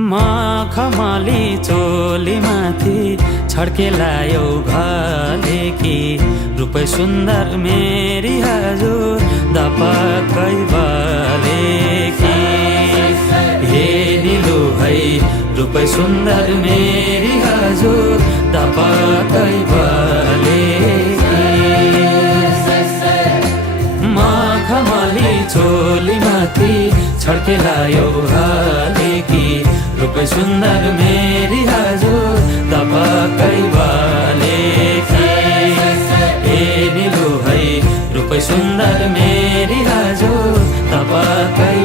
मखमली चोली माथि छड्केलायो घले कि रूपै सुन्दर मेरी हजुर दपक्कै बले कि हे निलु है रूपै सुन्दर मेरी हजुर दपक्कै बले मखमली चोली माथि छड्केलायो घले कि रूपै सुन्दर मेरी हजुर दपक्कै बले कि हे निलु है रूपै सुन्दर मेरी हजुर दपक्कै